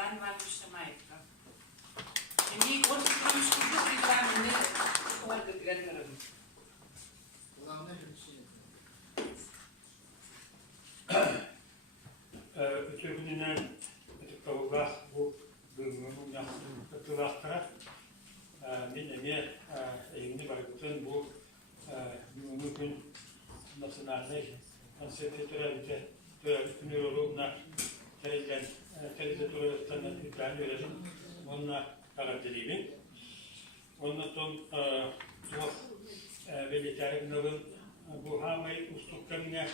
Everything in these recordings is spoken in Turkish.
Иван Иванович Шамаевка. Şimdi o tutulmuş çocuk reklamında var götürenlerim. Ötürününe tavuklar bu bölümün yaptıkları minne eğimli barıkların bu mümkün nasyonalde konservatörlükte nörologlar televizyonlardan ikram verelim. Onunla karakteriyle. Ondan sonra vejetaryenlerin bu hamayı ustuklarına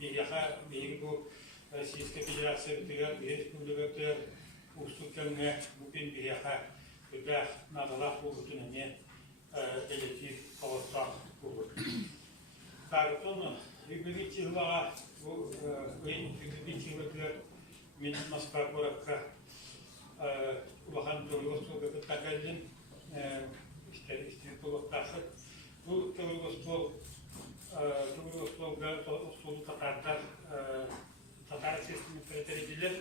bir yaka bir bu Российская Федерация Республика ustuklarına bugün bir yaka bir nadalar bulduğunu elektrik kavuşsak bulur. Karton hükümet yıllara bu hükümet yıllara min maskar olarak ulakan doğrusu bir takılın işte bu taşıt bu doğrusu usul Tatar sistemi federaliler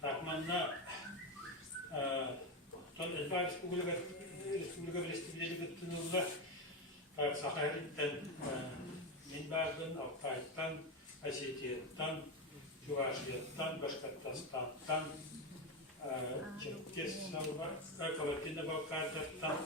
takmanna ton elbette Respublika Birleştirildiği bütünüyle Sakarya'dan Minbar'dan, Altay'dan, Aşetiye'den, Çuvaşiya'dan, Başkırtlastan'dan, Çerkes, Kavatin'de Balkar'dan